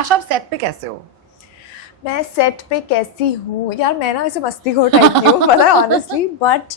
आशा आप सेट पे कैसे हो? मैं सेट पे कैसी हूँ यार, मैं ना वैसे मस्तीखोर टाइप की हूँ पता है ऑनेस्टली, बट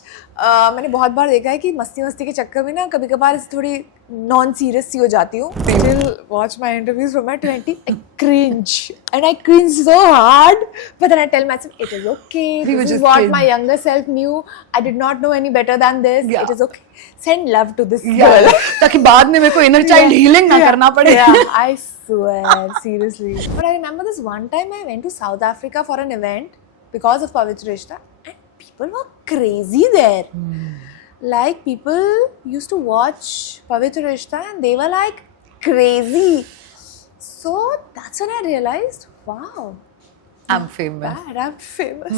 मैंने बहुत बार देखा है कि मस्ती मस्ती के चक्कर में ना कभी कभार थोड़ी नॉन सीरियस सी हो जाती हूँ. Still watch my interviews from my 20, I cringe and I cringe so hard, but then I tell myself it is okay. We were This is just what kids. my younger self knew. I did not know any better than this. Yeah. It is okay. Send love to this girl. ताकि बाद में मेरे को inner child healing ना करना पड़े. Yeah, I swear, seriously. But I remember this one time I went to South Africa for an event because of Pavitra Rishta, and people were crazy there. Like, people used to watch Pavitra Rishta and they were like crazy. So that's when I realized, wow, I'm famous. bad, I'm famous.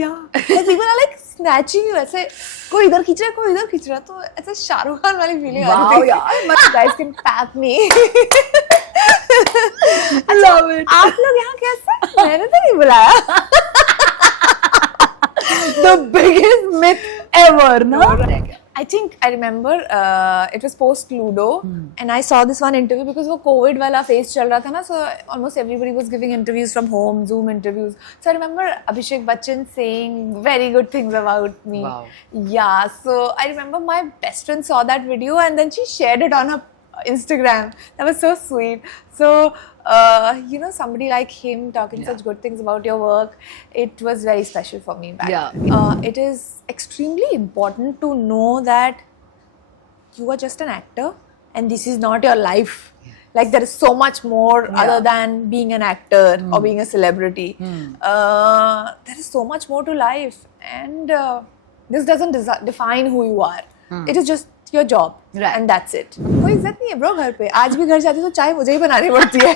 Yeah. Like, people are like snatching you. ऐसे कोई इधर खींच रहा है, कोई इधर खींच रहा है, तो ऐसे शाहरुख खान वाली फीलिंग आ रही थी. You guys can pack me. Love it. आप लोग यहाँ कैसे? मैंने तो नहीं बुलाया. The biggest myth ever, no? I think I remember it was post Ludo and I saw this one interview because वो COVID वाला phase चल रहा था ना, so almost everybody was giving interviews from home, Zoom interviews. So I remember Abhishek Bachchan saying very good things about me. Wow. Yeah, so I remember my best friend saw that video and then she shared it on her Instagram. That was so sweet. So somebody like him talking such good things about your work, it was very special for me back. Yeah. It is extremely important to know that you are just an actor and this is not your life. Like, there is so much more other than being an actor or being a celebrity. There is so much more to life, and this doesn't define who you are. It is just your job, Right. and that's it. कोई इज्जत नहीं है bro घर पे. आज भी घर जाती तो चाय मुझे ही बनानी पड़ती है.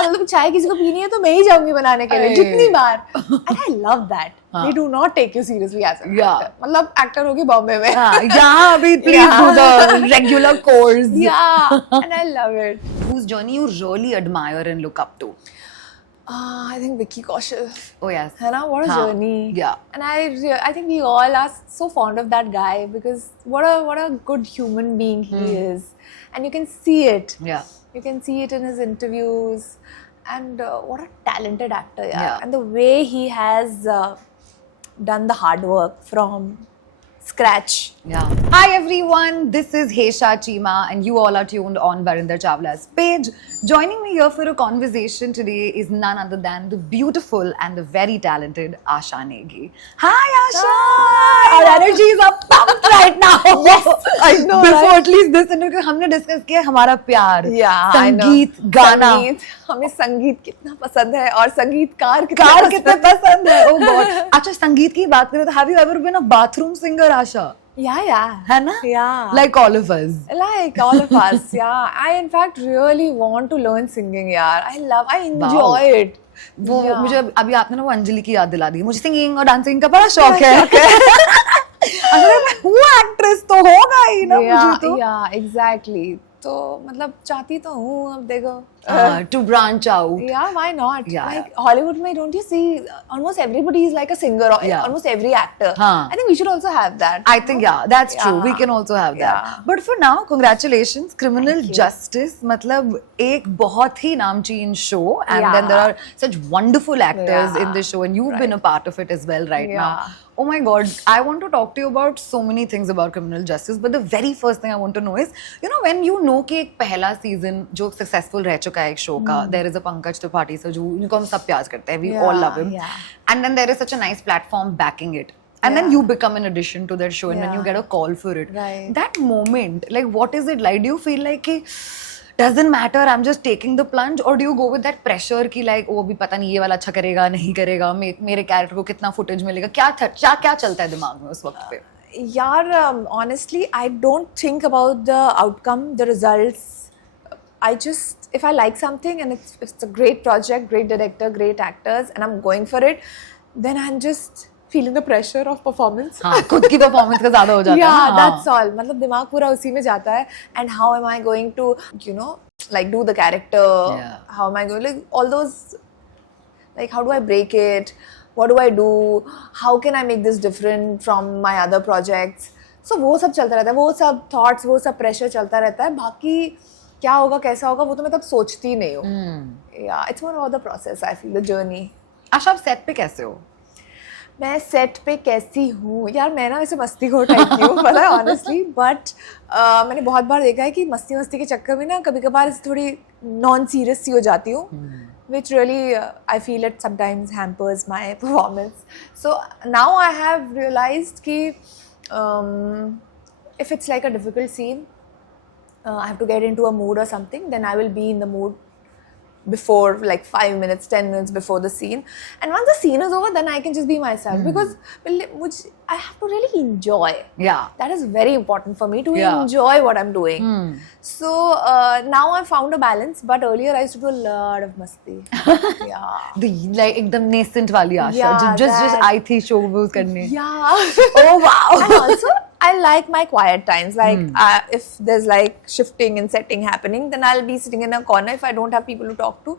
मतलब चाय किसी को पीनी है तो मैं ही जाऊंगी बनाने के लिए जितनी बार. And I love that. They do not take you seriously as an actor. मतलब एक्टर होगी बॉम्बे में. यहाँ अभी please do the regular course. Yeah, and I love it. Whose journey you really admire and look up to? I think Vicky Kaushal. Oh yes. है ना? What a journey. Yeah. And I think we all are so fond of that guy because what a good human being he is, and you can see it. Yeah. You can see it in his interviews, and what a talented actor, Yeah. And the way he has done the hard work from scratch. Yeah. Hi everyone, this is Hesha Chima and you all are tuned on Barinder Chawla's page. Joining me here for a conversation today is none other than the beautiful and the very talented Asha Negi. Hi Asha! Hi. Our energies are pumped right now. Yes, I know, Before right? at least this interview हमने discuss किया हमारा प्यार, Yeah, I know. संगीत, गाना. संगीत, हमें संगीत कितना पसंद है और संगीतकार कार कितने पसंद है. Oh God. अच्छा संगीत की बात करें तो have you ever been a bathroom singer Asha? Yeah. है ना? Yeah. Like all of us. Like all of us, yeah. I in fact really want to learn singing, yaar. I enjoy it. वो Yeah. मुझे अभी आपने ना वो अंजलि की याद दिला दी. मुझे सिंगिंग और डांसिंग का बड़ा शौक है. अगर मैं हूँ एक्ट्रेस तो होगा ही ना मुझे तो. Yeah, exactly. तो मतलब चाहती तो हूँ, अब देखो. To branch out. Yeah, why not? Yeah. Like Hollywood में don't you see almost everybody is like a singer or Yeah. almost every actor. हाँ. I think we should also have that. I think that's true. We Yeah. can also have that. Yeah. But for now, congratulations, Criminal Justice. मतलब एक बहुत ही नामचीन show, and Yeah. then there are such wonderful actors in Yeah. the show, and you've been a part of it as well right now. Yeah. Oh my God, I want to talk to you about so many things about Criminal Justice, but the very first thing I want to know is, when you know कि एक पहला season जो successful रह चुका है एक show का, there is a Pankaj Tripathi sir जिनको हम सब प्यार करते हैं, we all love him, Yeah. and then there is such a nice platform backing it. And then you become an addition to that show, and when you get a call for it, Right. that moment, like, what is it like? Do you feel like कि doesn't matter, I'm just taking the plunge, or do you go with that pressure कि like, oh अभी पता नहीं ये वाला अच्छा करेगा नहीं करेगा, मेरे कैरेक्टर को कितना फुटेज मिलेगा, क्या चलता है दिमाग में उस वक्त पे? यार, honestly, I don't think about the outcome, the results. I just, if I like something and it's a great project, great director, great actors, and I'm going for it, then I'm just feeling the pressure of performance. हाँ, खुद की performance का ज्यादा हो जाता है. Yeah, that's all. मतलब दिमाग पूरा उसी में जाता है. And how am I going to, like do the character? Yeah. How am I going, like all those, like how do I break it? What do I do? How can I make this different from my other projects? So वो सब चलता रहता है, वो सब thoughts, वो सब pressure चलता रहता है. बाकी क्या होगा कैसा होगा वो तो मैं तब सोचती ही नहीं हूँ. Yeah, it's more about the process. I feel the journey. आशा आप सेट पे कैसे हो? मैं सेट पे कैसी हूँ यार, मैं ना वैसे मस्तीखोर टाइप की हूँ पता है ऑनेस्टली, बट मैंने बहुत बार देखा है कि मस्ती मस्ती के चक्कर में ना कभी कभार थोड़ी नॉन सीरियस सी हो जाती हूँ, which really I feel it sometimes hampers my performance. So now I have realized कि if it's like a difficult scene, I have to get into a mood or something, then I will be in the mood before, like 5 minutes, 10 minutes before the scene. And once the scene is over, then I can just be myself because I have to really enjoy. Yeah. That is very important for me to Yeah. enjoy what I'm doing. So now I found a balance, but earlier I used to do a lot of masti. Yeah. The like एकदम nascent वाली आशा Yeah, जो just that- आई थी show वो करने. Yeah. Oh wow. And also, I like my quiet times. Like, if there's like shifting and setting happening, then I'll be sitting in a corner if I don't have people to talk to.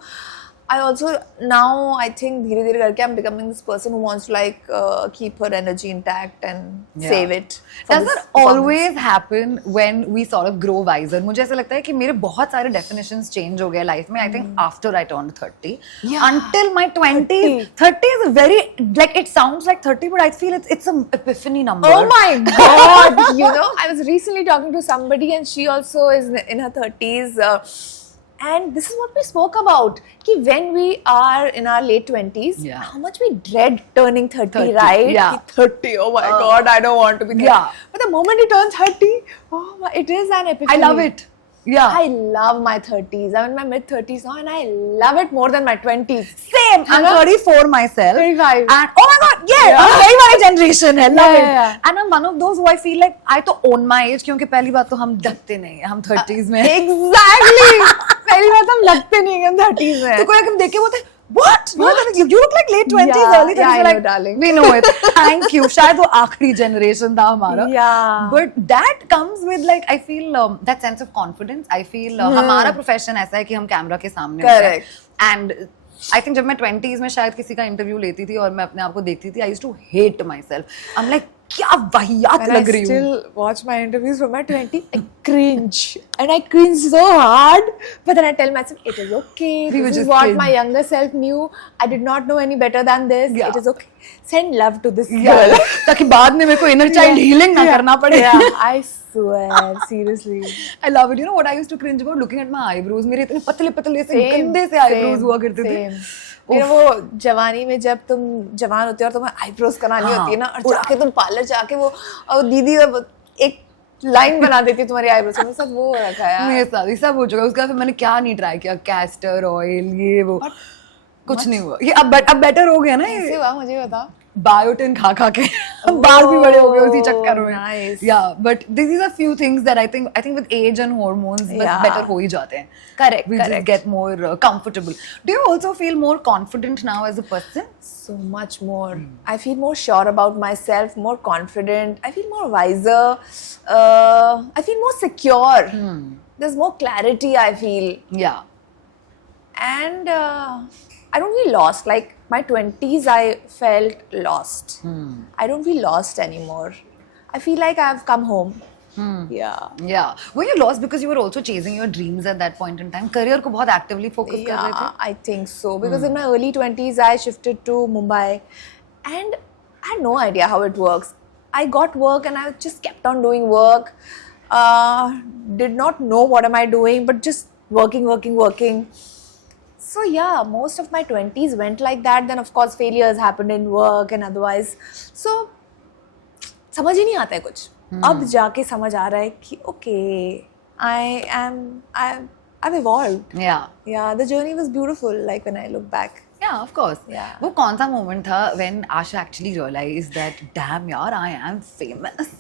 I also now I think धीरे धीरे करके I'm becoming this person who wants to like keep her energy intact and save it. for Does this that performance. always happen when we sort of grow wiser? मुझे ऐसा लगता है कि मेरे बहुत सारे definitions change हो गए लाइफ में. I think after I turned 30. Yeah. Until my 20s. 30 is very like it sounds like 30, but I feel it's an epiphany number. Oh my god! You know, I was recently talking to somebody and she also is in her 30s. And this is what we spoke about. Ki when we are in our late 20s, Yeah. how much we dread turning 30, 30, right? yeah. Ki 30, oh my god, I don't want to be 30. Yeah. But the moment you turn 30, oh my, it is an I epiphany. love it. Yeah. I love my 30s. I'm in my mid 30s now and I love it more than my 20s. Same. I'm know? 34 myself. 35. And oh my god, yeah, Yeah. I'm very my generation है. Love Yeah, it. yeah. And I'm one of those who I feel like I तो own my age क्योंकि पहली बात तो हम लगते नहीं हैं, हम 30s में. Exactly! पहली बात हम लगते नहीं हैं 30s में. तो कोई अगर देख के बोलते हैं, what? You look like late 20s, Yeah, early 30s. yeah, I We're know, like, darling. we know it. Thank you. शायद वो आखिरी generation था हमारा. Yeah. But that comes with like I feel that sense of confidence. I feel हमारा profession ऐसा है कि हम कैमरा के सामने होते हैं. Correct. And I think जब मैं 20s में शायद किसी का इंटरव्यू लेती थी और मैं अपने आप को देखती थी, I used to hate myself. I'm like क्या वाहियात When I लग रही हूँ. still watch my interviews from my 20s, I cringe. And I cringe so hard. But then I tell myself, it is okay. We were This is just what kids. my younger self knew. I did not know any better than this. Yeah. It is okay. Send love to this Yeah. girl. ताकि बाद में मेरे को inner child healing ना करना पड़े. Yeah, I swear. Seriously. I love it. You know what I used to cringe about looking at my eyebrows. मेरे इतने पतले पतले से गंदे से eyebrows हुआ करते थे. फिर वो जवानी में जब तुम जवान होते हो और तुम्हें आईब्रोज करानी होती है ना, और जाके तुम पार्लर जाके वो और दीदी एक लाइन बना देती है तुम्हारी आईब्रोज में. सब वो हो रखा है यार. मेरे साथ ही सब हो चुका है. उसके बाद फिर मैंने क्या नहीं ट्राई किया, कैस्टर ऑयल ये वो कुछ नहीं हुआ. ये अब बेटर हो गया ना. कैसे ये हुआ मुझे बता. बायोटिन खा के बाल भी बड़े हो गए उसी चक्कर में. Nice. Yeah, but these are few things that I think with age and hormones बस Yeah. better हो ही जाते हैं. Correct, We just correct. get more comfortable. Do you also feel more confident now as a person? So much more. I feel more sure about myself, more confident. I feel more wiser. I feel more secure. There's more clarity, I feel. Yeah. And I don't feel lost. Like my 20s, I felt lost. I don't feel lost anymore. I feel like I've come home. Yeah. Yeah. Were you lost because you were also chasing your dreams at that point in time? Career को बहुत actively focus कर रहे थे? Yeah, I think so. Because in my early 20s, I shifted to Mumbai and I had no idea how it works. I got work and I just kept on doing work. Did not know what am I doing, but just working. So yeah, most of my 20s went like that. Then of course failures happened in work and otherwise. So समझ ही नहीं आता है कुछ. अब जाके समझ आ रहा है कि okay, I've evolved. Yeah. Yeah, the journey was beautiful. Like when I look back. Yeah, of course. Yeah. वो कौन सा moment था when Asha actually realized that damn यार I am famous?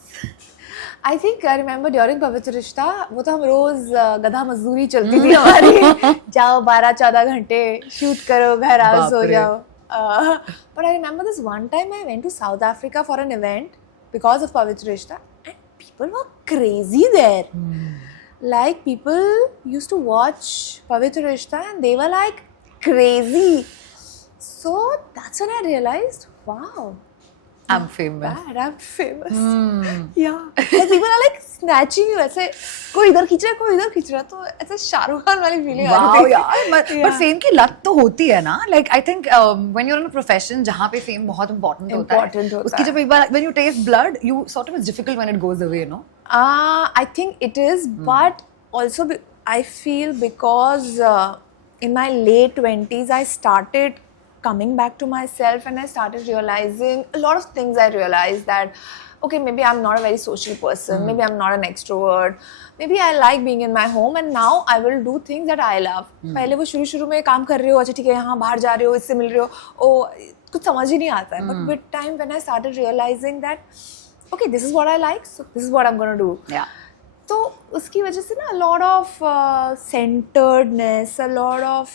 I think I remember during पवित्र रिश्ता वो तो हम रोज गधा मजदूरी चलती थी हमारी. जाओ 12-14 घंटे शूट करो, घर आओ, बाप सो रे. जाओ. But I remember this one time I went to South Africa for an event because of पवित्र रिश्ता and people were crazy there. Like people used to watch पवित्र रिश्ता and they were like crazy. So that's when I realized, wow, I'm famous. Bad, I'm famous. Yeah. Like people are like snatching you. ऐसे कोई इधर खींच रहा है, कोई इधर खींच रहा है, तो ऐसे शाहरुख खान वाली फीलिंग आ Wow, रही थी. यार, but fame की लत तो होती है ना. Like I think when you're in a profession जहाँ पे fame बहुत important होता है, उसकी जब एक बार when you taste blood, you sort of it's difficult when it goes away, no? I think it is, but also I feel because in my late 20s I started coming back to myself and I started realizing a lot of things. I realized that okay, maybe I'm not a very social person, maybe I'm not an extrovert, maybe I like being in my home and now I will do things that I love. पहले वो शुरू में काम कर रहे हो, अच्छा ठीक है, यहाँ बाहर जा रहे हो, इससे मिल रहे हो, ओ कुछ समझ ही नहीं आता है. But with time when I started realizing that okay, this is what I like, so this is what I'm gonna do. Yeah. तो उसकी वजह से ना a lot of centeredness, a lot of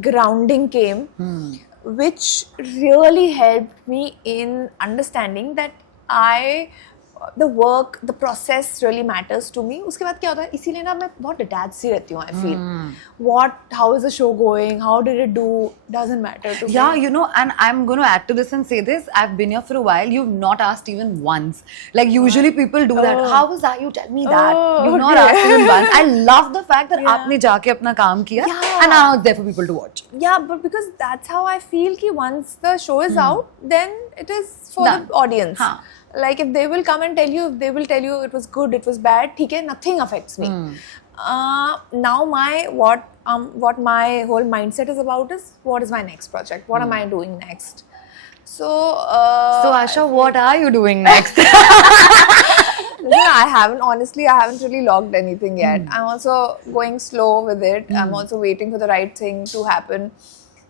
grounding came, which really helped me in understanding that the work, the process really matters to me. उसके बाद क्या होता है, इसीलिए ना मैं बहुत detached सी रहती हूँ. I feel how is the show going, how did it do, doesn't matter to me. Yeah, you know, and I'm going to add to this and say this. I've been here for a while. You've not asked even once. Like usually people do that. How was that? You tell me that. You've not asked even once. I love the fact that आपने जाके अपना काम किया, and now it's there for people to watch. Yeah, but because that's how I feel कि once the show is out, then it is for Done. the audience. हाँ. Like if they will come and tell you, if they will tell you it was good, it was bad, ठीक है, nothing affects me. Now what my whole mindset is about is what is my next project? What am I doing next? So Asha, what are you doing next? I haven't really logged anything yet. I'm also going slow with it. I'm also waiting for the right thing to happen.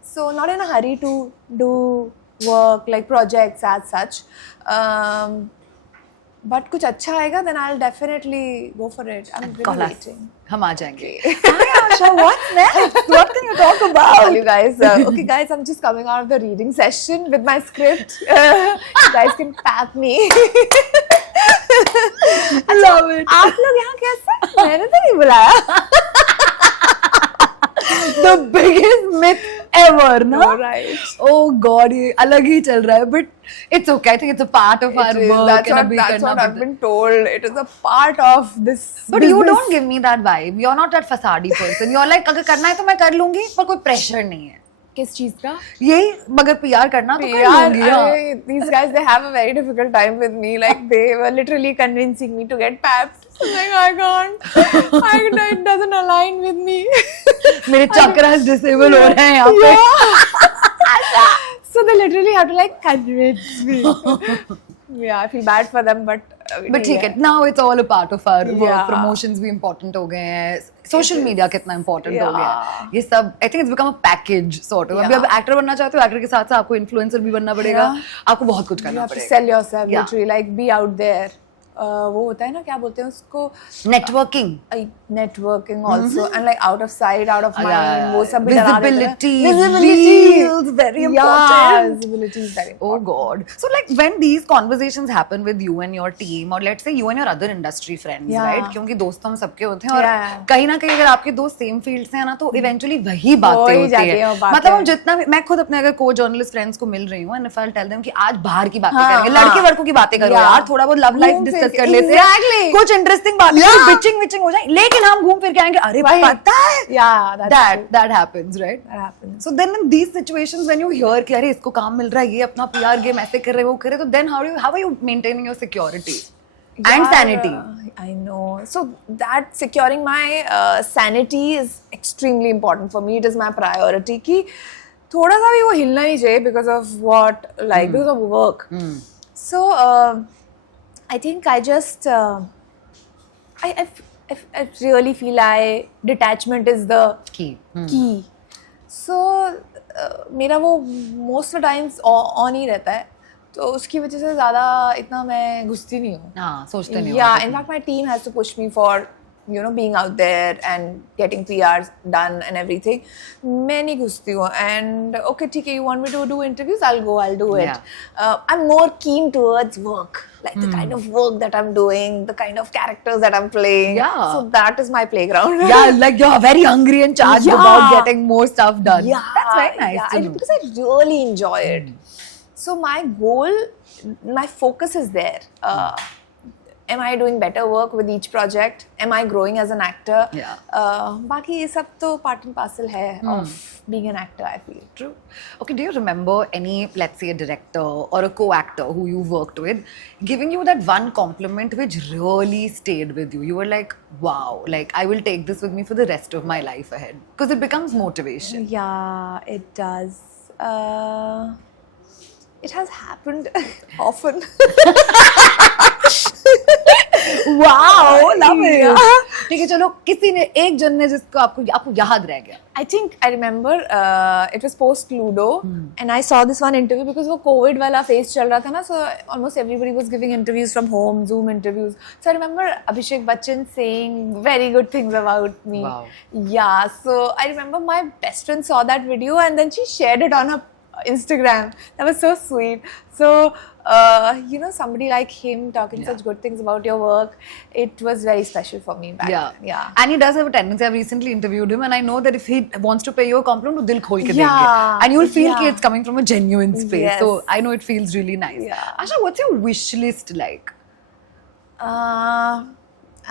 So not in a hurry to do work like projects as such. But कुछ अच्छा आएगा, then I'll definitely go for it. I'm really waiting. हम आ जाएंगे. Hi Asha, what's next? What can you talk about? I'll tell you guys. Okay guys, I'm just coming out of the reading session with my script. You guys can pack me. Love it. आप लोग यहाँ कैसे? मैंने तो नहीं बुलाया. The biggest myth ever, no? Right. Oh God, ये अलग ही चल रहा है, but it's okay. I think it's a part of our work. That's what I've been told. It is a part of this. But you don't give me that vibe. You're not that fasadi person. You're like अगर करना है तो मैं कर लूँगी, पर कोई pressure नहीं है. किस चीज का? यही अगर PR करना तो कर लूँगी. These guys, they have a very difficult time with me. Like they were literally convincing me to get papped. I'm like, I can't. It doesn't align with me. मेरे chakras disable हो रहे हैं यहाँ पे. So they literally have to like convince me. Yeah, I feel bad for them, but ठीक है, now it's all a part of our work. Yeah. Promotions भी important हो गए हैं. Social media कितना important हो गया है. ये सब I think it's become a package sort of. अभी आप actor बनना चाहते हो, actor के साथ साथ आपको influencer भी बनना पड़ेगा. आपको बहुत कुछ करना you have to पड़ेगा. sell yourself, Yeah. literally, like be out there. वो होता है ना, क्या बोलते हैं उसको? Networking. Networking also, and like out of sight, out of mind. Yeah. वो सब भी डरा देते हैं. Visibility. Reels, very important. Yeah, visibility is very Oh important. God. So like when these conversations happen with you and your team, or let's say you and your other industry friends, Yeah. right? क्योंकि दोस्त हम सबके होते हैं और Yeah. कहीं ना कहीं अगर आपके दोस्त सेम फील्ड से हैं ना तो इवेंचुअली वही बातें वही होती जाके है. वो बातें. मतलब हम जितना भी, मैं खुद अपने अगर को जर्नलिस्ट फ्रेंड्स को मिल रही हूँ and if I'll tell them कि आज बाहर की बातें हाँ, करेंगे, हाँ. लड़के लड़कों की बातें करो Yeah. यार, थोड़ा बहुत लव लाइफ घूम फिर डिस्कस के- कर लेते हैं. Exactly. कुछ इंटरेस्टिंग बातें, बिचिंग हो जाए, लेकिन हम घूम फिर के आएंगे, अरे वही. पता है. Yeah, that's true. That happens, right? That happens. So then in these situations when you hear कि अरे इसको काम मिल रहा है, ये अपना PR गेम ऐसे कर रहे, वो कर रहे, तो then how are you maintaining your security and sanity? I know. So that securing my sanity is extremely important for me. It is my priority कि थोड़ा सा भी वो हिलना नहीं चाहिए because of what, like because of work. So I think I just I really feel detachment is the Key. key. So मेरा वो most of the times on ही रहता है, तो उसकी वजह से ज़्यादा इतना मैं घुसती नहीं हूँ. हाँ, सोचते नहीं हो. Yeah, in fact my team has to push me for, you know, being out there and getting PRs done and everything. मैं नहीं घुसती हूँ, and okay ठीक है, you want me to do interviews, I'll go, I'll do it. I'm more keen towards work, like the kind of work that I'm doing, the kind of characters that I'm playing. Yeah. So that is my playground. Yeah, like you're very hungry and charged Yeah. about getting more stuff done. Yeah, That's very nice yeah, to know. because I really enjoy it. So my goal, my focus is there. Am I doing better work with each project? Am I growing as an actor? Yeah. बाकी ये सब तो part and parcel है of being an actor, I feel. True. Okay, do you remember any, let's say, a director or a co-actor who you worked with giving you that one compliment which really stayed with you? You were like, wow, like I will take this with me for the rest of my life ahead. Because it becomes motivation. Yeah, it does. It has happened often. Wow, love it. Yeah. ठीक है, चलो किसी ने एक जन ने जिसको आपको याद रह गया. I think I remember it was post Ludo and I saw this one interview because वो COVID वाला phase चल रहा था ना, so almost everybody was giving interviews from home, Zoom interviews. So I remember Abhishek Bachchan saying very good things about me. Wow. Yeah, so I remember my best friend saw that video and then she shared it on her Instagram. That was so sweet. So you know, somebody like him talking such good things about your work, it was very special for me back then. Yeah. And he does have a tendency. I've recently interviewed him, and I know that if he wants to pay you a compliment, वो दिल खोल के Yeah. देंगे. And you'll feel Yeah. कि it's coming from a genuine space. Yes. So I know it feels really nice. Yeah. Asha, what's your wish list like?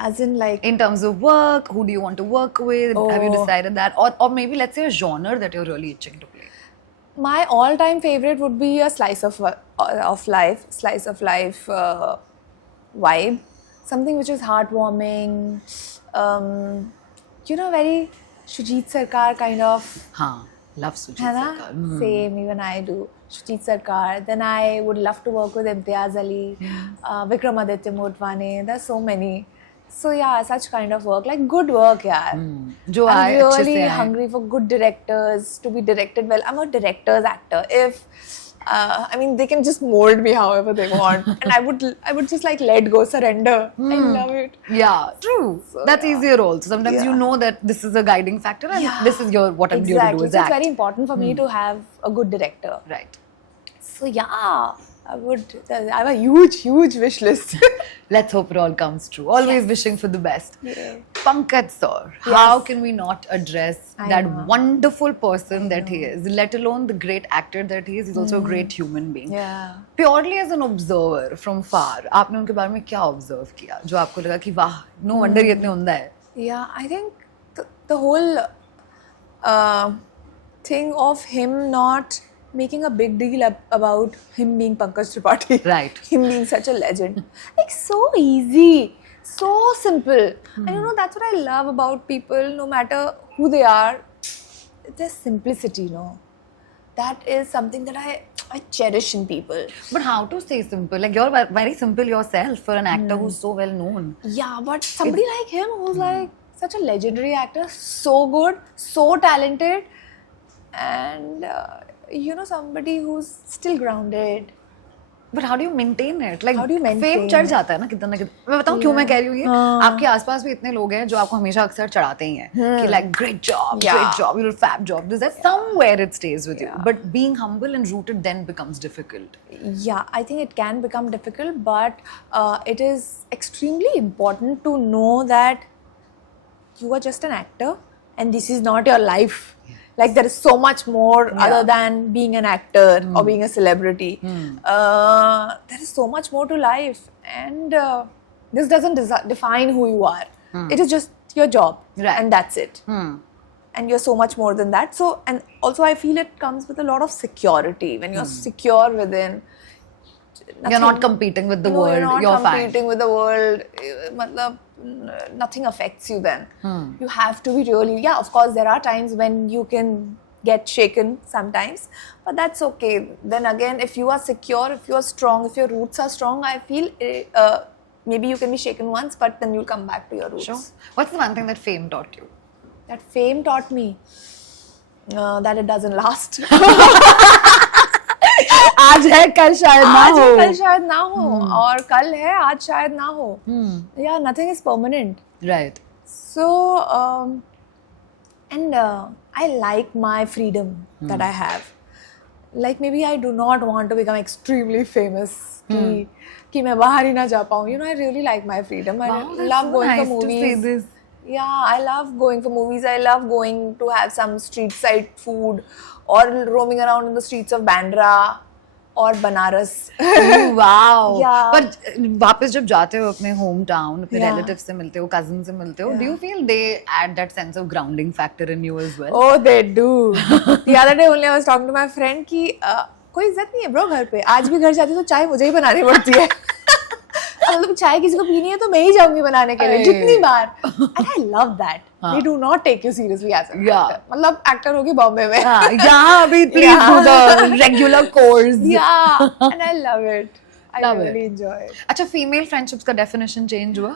As in like In terms of work, who do you want to work with? Have you Oh. decided that? Or maybe let's say a genre that you're really itching to play. my all-time favorite would be a slice of life vibe, something which is heartwarming, you know, very Shujit Sarkar kind of. हाँ, love Sujit है ना? Sarkar. Same, even I do. Shujit Sarkar. Then I would love to work with Imtiaz Ali, Vikramaditya Motwane. There's so many. So yeah, such kind of work, like good work, yaar. जो I'm आए अच्छे really से आए. hungry for good directors to be directed well. I'm a director's actor. If I mean, they can just mold me however they want, and I would just like let go, surrender. I love it. Yeah, true. So, That's yeah. easier also. Sometimes you Yeah. know that this is a guiding factor and Yeah. this is what I'm here to Exactly. do is So it's act. very important for me to have a good director. Right. So yeah, I have a huge wish list. Let's hope it all comes true. Always wishing for the best. Yeah. Pankaj sir, Yes. how can we not address I that know. wonderful person that he is, let alone the great actor that he is? He's also a great human being. Yeah. Purely as an observer from far, आपने उनके बारे में क्या observe किया जो आपको लगा कि वाह, no wonder ये इतने उम्दा है. Yeah, I think the whole thing of him not making a big deal about him being Pankaj Tripathi. Right. Him being such a legend. Like so easy, so simple. And you know, that's what I love about people, no matter who they are. Their simplicity, you know. That is something that I cherish in people. But how to stay simple? Like you're very simple yourself for an actor who's so well known. Yeah, but somebody like him who's like such a legendary actor, so good, so talented, and you know, somebody who's still grounded. But how do you maintain it? Like How do you maintain fame चढ़ जाता है ना कितना ना कितना. मैं बताऊँ क्यों मैं कह रही हूँ ये? आपके आसपास भी इतने लोग हैं जो आपको हमेशा अक्सर चढ़ाते ही हैं कि like great job, you did fab job. There's that somewhere it stays with you. But being humble and rooted then becomes difficult. Yeah, I think it can become difficult, but it is extremely important to know that you are just an actor and this is not your life. Like there is so much more other than being an actor or being a celebrity. There is so much more to life, and this doesn't define who you are. It is just your job, Right. and that's it. And you're so much more than that. So, and also I feel it comes with a lot of security. When you're secure within, You're not competing with the world. You're You're not fine. competing with the world. Matlab, nothing affects you then. You have to be really, of course, there are times when you can get shaken sometimes, but that's okay. Then again, if you are secure, if you are strong, if your roots are strong, I feel maybe you can be shaken once, but then you'll come back to your roots. Sure. What's the one thing that fame taught you? That fame taught me that it doesn't last. आज है कल शायद ना आज हो. है, कल शायद ना हो, और कल है, आज शायद ना हो. Yeah, nothing is permanent. Right. So, and I like my freedom that I have. Like maybe I do not want to become extremely famous. कि मैं बाहर ही ना जा पाऊँ. You know, I really like my freedom. I Wow, that's love so going nice for to movies. say this. Yeah, I love going for movies. I love going to have some street side food or roaming around in the streets of Bandra. और Banaras. Wow. Yeah. पर वापस जब जाते हो अपने home town, अपने Yeah. Relative से मिलते हो, कजिन से मिलते हो, do you feel they add that sense of grounding factor in you as well? Oh, they do. The other day only I was talking to my friend कि कोई इज्जत नहीं है ब्रो घर पे. आज भी घर जाती तो चाय मुझे ही बनानी पड़ती है. मतलब चाय किसी को पीनी है तो मैं ही जाऊंगी बनाने के लिए जितनी बार. And I love that. They do not take you seriously as an Yeah. actor. मतलब एक्टर होगी बॉम्बे में. हाँ, यहाँ अभी please do the regular course. Yeah, and I love it. I Love really it. enjoy it. अच्छा, female friendships का definition change हुआ?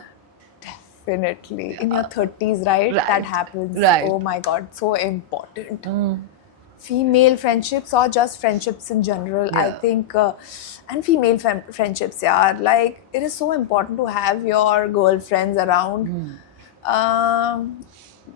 Definitely. In your 30s, right? Right. That happens. Right. Oh my God, so important. Female friendships or just friendships in general, I Yeah. think, and female friendships, yeah, like it is so important to have your girlfriends around.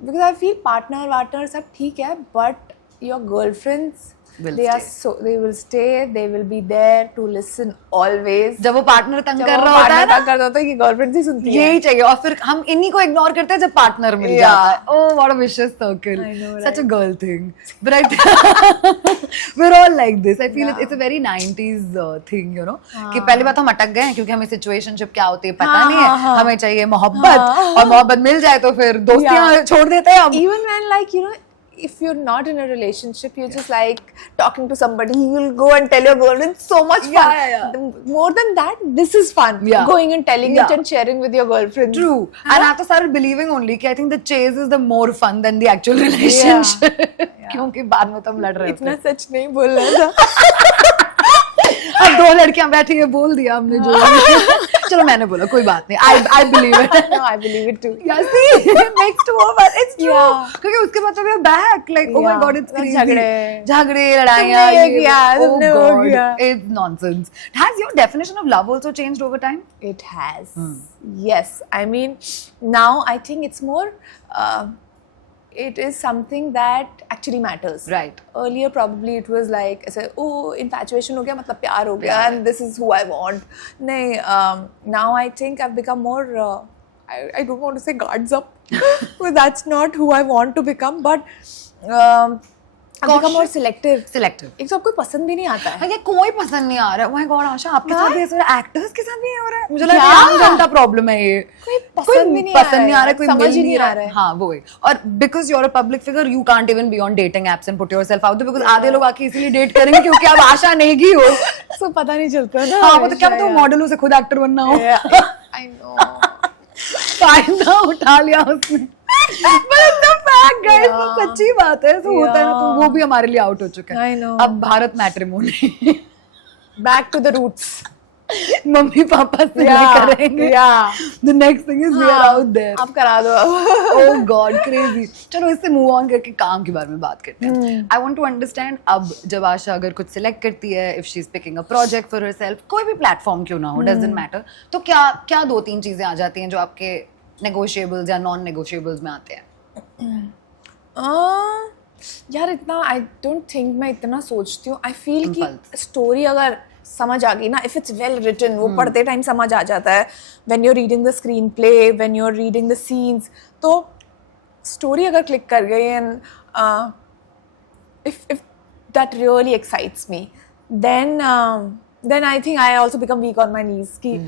Because I feel partner सब ठीक है, but your girlfriends, Will they will stay, they will be there to listen always. जब वो partner तंग जब कर वो रहा होता है partner ना, तंग करता होता है कि गर्लफ्रेंड ही सुनती है. यही चाहिए. और फिर हम इन्हीं को इग्नोर करते हैं जब पार्टनर मिल Yeah. जाता है. Oh, what a vicious circle. I know, Such a right? girl thing. But we're all like this. I feel Yeah. it's a very 90s thing, you know. कि पहली बात हम अटक गए हैं क्योंकि हमें सिचुएशनशिप क्या होती है पता नहीं है. हमें चाहिए मोहब्बत, और मोहब्बत मिल जाए तो फिर दोस्तियां छोड़ देते हैं हम. Even when, like, you know, if you're not in a relationship, you're just like talking to somebody, you will go and tell your girlfriend. So much fun. Yeah. More than that, this is fun. Yeah. Going and telling Yeah. it and sharing with your girlfriend. True. And I have to start believing only कि I think the chase is the more fun than the actual relationship. क्योंकि बाद में तो हम लड़ रहे होते इतना हैं. सच नहीं बोल रहा था. अब दो लड़कियां बैठी है, बोल दिया हमने जो. चलो मैंने बोला, कोई बात नहीं. I believe it. No, I believe it too. Yeah, see, next to over, it's true. Yeah. क्योंकि उसके बाद तो we are back, like, oh my Yeah. god, it's crazy. झगड़े, लड़ाइयाँ, तुमने ये किया, तुमने वो god, किया. it's nonsense. Has your definition of love also changed over time? It has. Yes. I mean, now I think it's more, it is something that actually matters. Right. Earlier, probably it was like, ऐसे, oh, infatuation हो गया मतलब प्यार हो गया, and this is who I want. नहीं, now I think I've become more, I don't want to say guards up, because that's not who I want to become, but I've become more selective. Selective. एक तो आपको पसंद भी नहीं आता है. हाँ, ये कोई पसंद नहीं आ रहा है. Oh my god, आशा, आपके साथ भी ऐसा हो रहा है? Actors के साथ भी ये हो रहा है? मुझे लगा क्या? जनता प्रॉब्लम है ये. कोई पसंद भी नहीं आ पसंद नहीं आ रहा है, कोई समझ मिल ही नहीं रहा है. हाँ, वो है. और because you're a public figure, you can't even be on dating apps and put yourself out there, because आधे लोग आके इसीलिए डेट करेंगे क्योंकि आप आशा नेगी हो. So पता नहीं चलता ना. हाँ, वो तो क्या पता वो मॉडलों से खुद एक्टर बनना हो. I know. फायदा उठा लिया उसने. But it's the fact, guys. Yeah. वो सच्ची बात है. तो होता है ना, तो वो भी हमारे लिए आउट हो चुका है. I know. अब Bharat matrimony. Back to the roots. Mummy papa से करेंगे. Yeah. The next thing is we are out there. आप करा दो. Oh God, crazy. चलो इससे मूव ऑन करके काम के बारे में बात करते हैं. I want to understand, अब जब आशा अगर कुछ सिलेक्ट करती है, if she's picking a project for herself, कोई भी प्लेटफॉर्म क्यों ना हो, doesn't matter, तो क्या क्या दो तीन चीजें आ जाती हैं जो आपके negotiables या नॉन negotiables में आते हैं? यार इतना आई डोंट थिंक मैं इतना सोचती हूँ. आई फील कि Impulse. स्टोरी अगर समझ आ गई ना, इफ इट्स वेल रिटन, वो पढ़ते टाइम समझ आ जाता है. When you are reading the screenplay, when you are reading the scenes, तो स्टोरी अगर क्लिक कर गई and if that really excites me, then I think I also become weak on my knees कि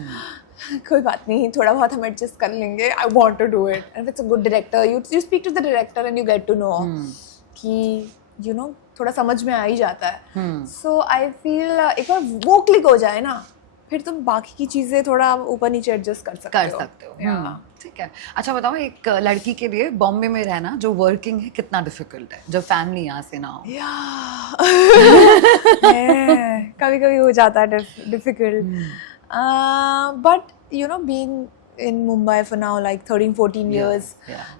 कोई बात नहीं, थोड़ा बहुत हम एडजस्ट कर लेंगे. I want to do it. And if it's a good director, you speak to the director and you get to know कि you know थोड़ा समझ में आ ही जाता है. So I feel एक बार वो क्लिक हो जाए ना, फिर तुम बाकी की चीजें थोड़ा ऊपर नीचे एडजस्ट कर सकते हो. Yeah. ठीक है. अच्छा बताओ, एक लड़की के लिए बॉम्बे में रहना जो वर्किंग है कितना डिफिकल्ट है जब फैमिली यहाँ से ना हो? कभी कभी हो जाता है difficult. But you know being in Mumbai for now like 13-14 years,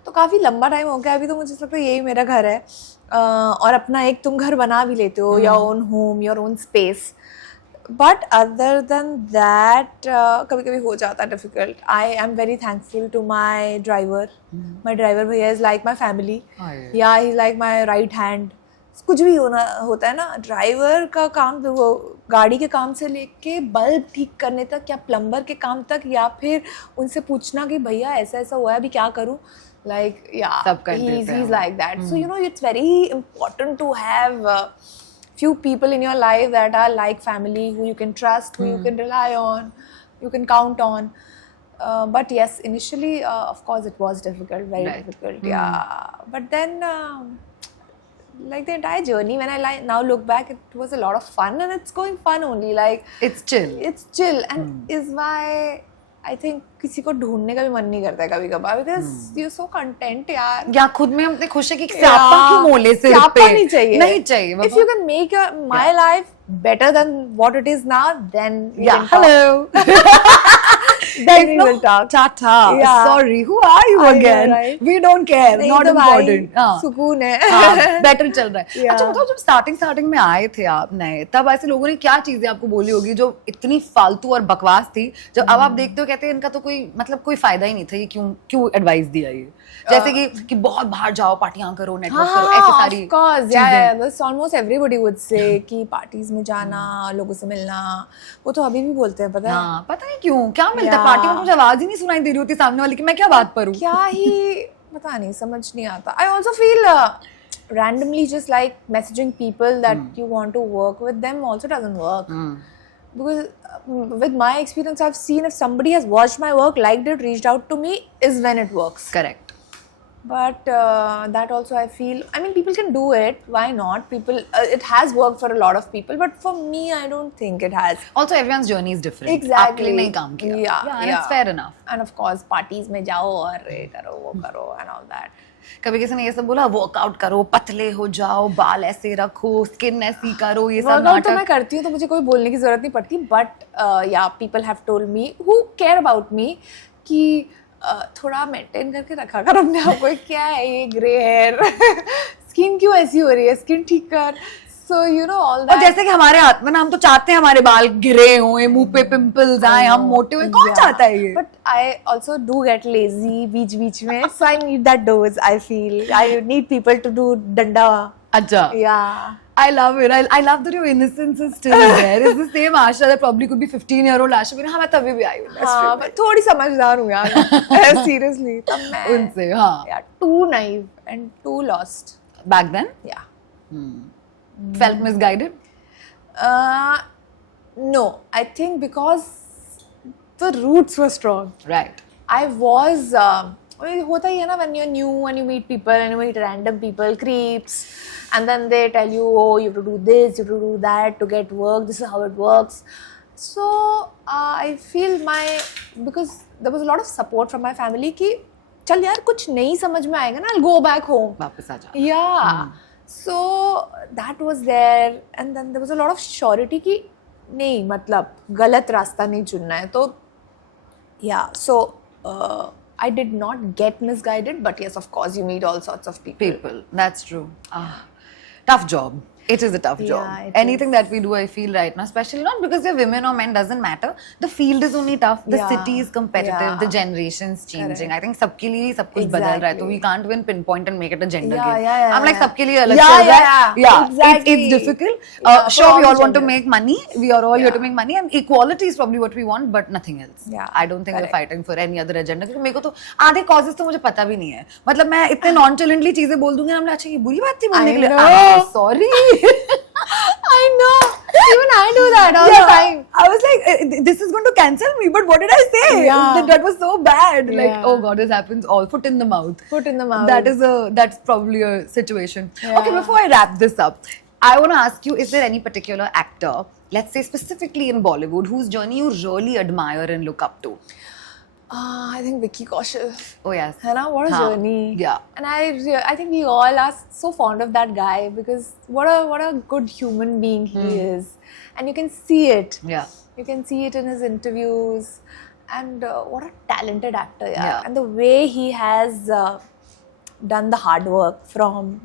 तो काफ़ी लंबा टाइम हो गया. अभी तो मुझे लगता है यही मेरा घर है. और अपना एक तुम घर बना भी लेते हो, your own home, your own space. But other than that, कभी कभी हो जाता है difficult. I am very thankful to my driver. My driver भैया is like my family. Yeah, he's like my right hand. कुछ भी होता है ना, ड्राइवर का काम, वो गाड़ी के काम से लेके बल्ब ठीक करने तक, या प्लम्बर के काम तक, या फिर उनसे पूछना कि भैया ऐसा ऐसा हुआ है अभी क्या करूँ. Like yeah, he's like that. So you know it's very important to have few people in your life that are like family, who you can trust, who you can rely on, you can count on. But yes, initially, of course, it was difficult, very Right. difficult. Yeah, but then. Like the entire journey, when I now look back, it was a lot of fun, and it's going fun only. Like It's chill. it's chill, and is why I think किसी को ढूंढने का भी मन नहीं करता है कभी कभार, because you're so content यार. या खुद में हम इतने खुश है कि स्यापा क्यों मोले सिर पे. स्यापा नहीं चाहिए. नहीं चाहिए If you can make my life better than what it is now, then we Yeah, can talk. hello. Then we will talk. Tata. Yeah. Sorry, who are you I know, again? right? We don't care. नहीं Not तो भाई, important. हाँ. सुकून है. Better चल रहा है. Yeah. अच्छा बताओ, जब स्टार्टिंग में आए थे आप नए, तब ऐसे लोगों ने क्या चीजें आपको बोली होगी जो इतनी फालतू और बकवास थी, जब अब आप देखते हो कहते हैं इनका तो कोई मतलब कोई फायदा ही नहीं था, ये क्यों एडवाइस दिया ये, जैसे कि बहुत बाहर जाओ, पार्टियां करो, नेटवर्क करो, ऐसी सारी of course, चीजें. yeah, that's almost everybody would say कि पार्टीज में जाना, लोगों से मिलना, वो तो अभी भी बोलते हैं, पता है. हाँ, पता नहीं क्यों, क्या मिलता है Yeah. पार्टी में, मुझे आवाज ही नहीं सुनाई दे रही होती सामने वाली की, मैं क्या बात करूं. क्या ही पता नहीं, समझ नहीं आता. I also feel randomly just like messaging people that you want to work with them also doesn't work. Because with my experience, I've seen if somebody has watched my work, liked it, reached out to me, is when it works. Correct. But that also I feel, I mean, people can do it. Why not? People, it has worked for a lot of people, but for me, I don't think it has. Also, everyone's journey is different. Exactly. आपके लिए नहीं काम किया. Yeah, and it's fair enough. And of course, parties में जाओ और ये करो, वो करो, and all that. कभी किसी ने ये सब बोला, वर्कआउट करो, पतले हो जाओ, बाल ऐसे रखो, स्किन ऐसी करो, ये सब वर्कआउट तो मैं नाटक. करती हूँ, तो मुझे कोई बोलने की जरूरत नहीं पड़ती. बट या people have told me who care about me कि थोड़ा मेंटेन करके रखा कर अपने आप को. क्या है ये ग्रे हेयर, स्किन क्यों ऐसी हो रही है, स्किन ठीक कर. सो यू नो ऑल और दैट. जैसे कि हमारे हाथ में ना, हम तो चाहते हैं हमारे बाल गिरे हों, मुंह पे पिंपल्स आए, हम मोटे हुए, कौन चाहता है ये. But I also do get lazy बीच में. So I need that dose. I feel I need people to do डंडा. अच्छा. Yeah. I love it. I love that your innocence is still there. It's the same Asha that probably could be 15-year-old Asha. हाँ, मैं तभी भी आई हूँ हाँ, industry मैं थोड़ी समझदार हूँ यार. Seriously. तब में. मैं उनसे, हाँ. yeah, too naive and too lost. Back then, Yeah. felt misguided. No, I think because the roots were strong. Right. I was. I mean, होता ही है ना, when you're new and you meet people and you meet random people, creeps, and then they tell you, oh, you have to do this, you have to do that to get work. This is how it works. So I feel because there was a lot of support from my family कि चल यार कुछ नहीं समझ में आएगा ना, I'll go back home. वापस आ जा. Yeah. So that was there, and then there was a lot of surety कि नहीं, मतलब गलत रास्ता नहीं चुनना है. तो yeah, so I did not get misguided, but yes, of course, you meet all sorts of people. That's true. Tough job. It is a tough job. it Anything that we do, I feel right now, especially not because we're women or men, doesn't matter. The field is only tough. The Yeah. city is competitive. Yeah. The generation's changing. Correct. I think सबके लिए सब कुछ बदल रहा है. तो Exactly. we can't even pinpoint and make it a gender Yeah, game. yeah, I'm like yeah. सबके लिए अलग Yeah, चल रहा है. yeah, Yeah. exactly. It's difficult. Yeah, for Sure, we all all want to genders. make money. We are all here to Yeah. make money, and equality is probably what we want, but nothing else. Yeah, I don't think we're correct. fighting for any other agenda. क्योंकि मेरे को तो आधे causes तो मुझे पता भी नहीं है. मतलब मैं इतने nonchalantly चीजें बोल दूंगी ना, हमने अच्छा ये बुरी बात थी बोलने के लिए. know. I'm so sorry. I know. Even I do that all the time. I was like, this is going to cancel me, but what did I say? Yeah. That was so bad. Like, Yeah. oh God, this happens all. Foot in the mouth. Foot in the mouth. That's probably a situation. Yeah. Okay, before I wrap this up, I want to ask you, is there any particular actor, let's say specifically in Bollywood, whose journey you really admire and look up to? I think Vicky Kaushal. Oh yes. है ना? What a हाँ, journey. yeah. And I think we all are so fond of that guy because what a good human being he is, and you can see it. Yeah. You can see it in his interviews, and what a talented actor, yeah. Yeah. And the way he has done the hard work from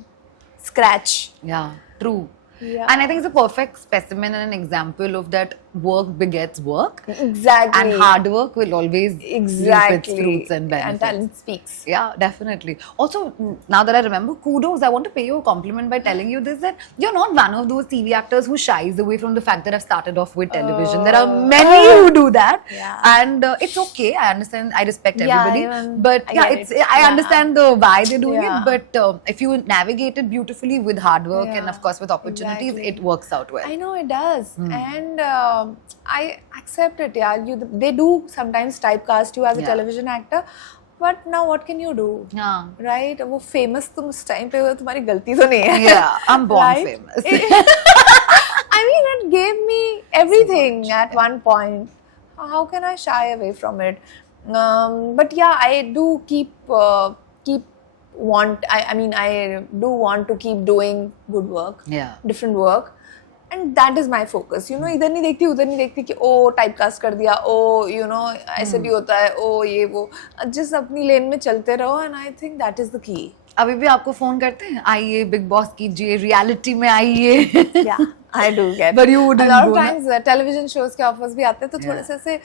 scratch. Yeah, true. Yeah. And I think it's a perfect specimen and an example of that work begets work. Exactly. And hard work will always reap its exactly. fruits and benefits. And talent speaks. Yeah, definitely. Also, now that I remember, kudos. I want to pay you a compliment by telling you this, that you're not one of those TV actors who shies away from the fact that I've started off with television. There are many who do that, Yeah. and it's okay. I understand. I respect Yeah, everybody, even but I yeah, get it's it. I Yeah. understand the why they're doing Yeah. it. But if you navigate it beautifully with hard work and Yeah, of course with opportunities, exactly. it works out well. I know it does, and I accept it. Yeah, they do sometimes typecast you as a Yeah. television actor, but now what can you do? Yeah. Right? वो famous तुम उस time पे हो, तुम्हारी गलती तो नहीं है. Yeah, I'm born Right? famous. I mean, it gave me everything at one point. How can I shy away from it? But yeah, I do keep I mean, I do want to keep doing good work, Yeah. different work, and that is my focus. You know, इधर नहीं देखती उधर नहीं देखती कि ओ typecast कर दिया, ओ you know ऐसे भी होता है, ओ ये वो, just अपनी लेन में चलते रहो, and I think that is the key. अभी भी आपको फोन करते हैं, आइए बिग बॉस कीजिए, रियलिटी में आइए. Yeah, I do get. But you wouldn't a lot of go, na? times television shows के offers भी आते हैं तो थोड़े से ऐसे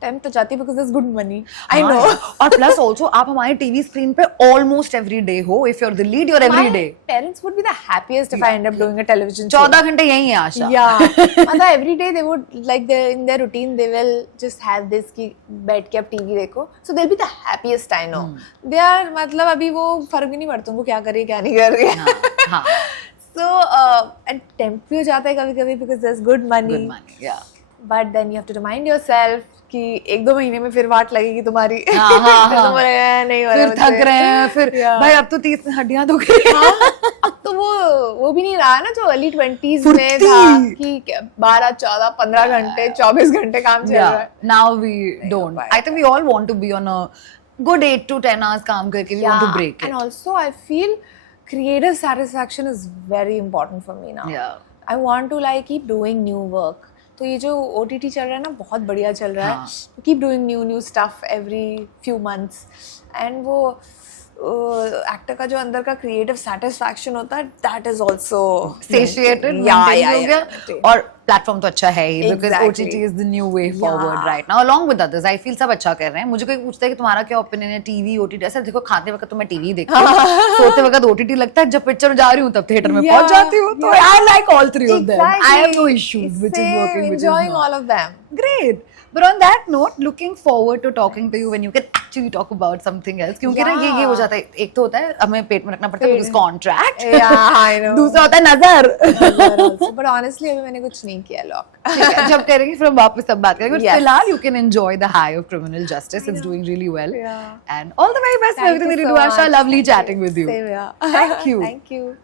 टाइम तो जाती है because there's good money. I हाँ, know. और प्लस ऑल्सो आप हमारे टीवी स्क्रीन पे ऑलमोस्ट एवरी डे हो. If you're the lead you're every day. My parents would be the happiest if I end up doing a television show. 14 घंटे यही है आशा. Yeah, मतलब every day they would like in their routine they will just have this कि बैठ के अब TV देखो. So they'll be the happiest I know. They are मतलब अभी वो फर्क ही नहीं पड़ता उनको क्या कर रही है क्या नहीं कर रही है. हाँ. So and tempt भी हो जाता है कभी-कभी because there's good money. Good money. Yeah. But then you have to remind yourself कि 1-2 महीने में फिर वाट लगेगी तुम्हारी. हाँ, हाँ, फिर हाँ. तुम बोले नहीं हो रहा फिर मुझसे." थक रहे हैं, फिर Yeah. भाई अब तो 30 हड्डियां दुख रही हैं. अब तो वो भी नहीं रहा ना जो अर्ली 20s में फुर्ती. था कि 12, 14, 15 घंटे 24 घंटे काम चल रहा Yeah. है. Now we don't. हो I think we all want to be on a good 8 to 10 hours काम करके. We want to break it. And also I feel creative satisfaction is very important for me now. Yeah. I want to like keep doing new work. तो ये जो OTT चल रहा है ना बहुत बढ़िया चल रहा हाँ. है. Keep doing new stuff every few months. And वो एक्टर का जो अंदर का क्रिएटिव सेटिस्फैक्शन होता है that is also Satiated, Yeah, maintain yeah, हो गया. yeah. और प्लेटफॉर्म तो अच्छा है ही because Exactly. OTT is the new way forward Yeah. right now along with others. I feel सब अच्छा कर रहे हैं. मुझे कोई पूछता है कि तुम्हारा क्या ओपिनियन है टीवी OTT. ऐसा देखो खाते वक्त तो मैं टीवी देखती हूँ, सोते वक्त OTT लगता है, जब पिक्चर जा रही हूँ तब थिएटर में Yeah, पहुंच जाती हूँ. तो yeah. I like all three of them. I have no Exactly. issues which is Same, working, which is enjoying not. all of them. Great. But on that note, looking forward to talking to you when you can actually talk about something else. क्योंकि ना ये हो जाता है. एक तो होता है हमें पेट में रखना पड़ता है because contract. Yeah, I know. दूसरा होता है नजर. But honestly अभी मैंने कुछ नहीं किया लॉक. ठीक है, जब करेंगे फिर हम वापस सब बात करेंगे. But Yes. फिलहाल you can enjoy the high of criminal justice. It's doing really well. Yeah. And all the very best for everything that you do, Asha. Lovely chatting with you. Same here. Thank you. Thank you.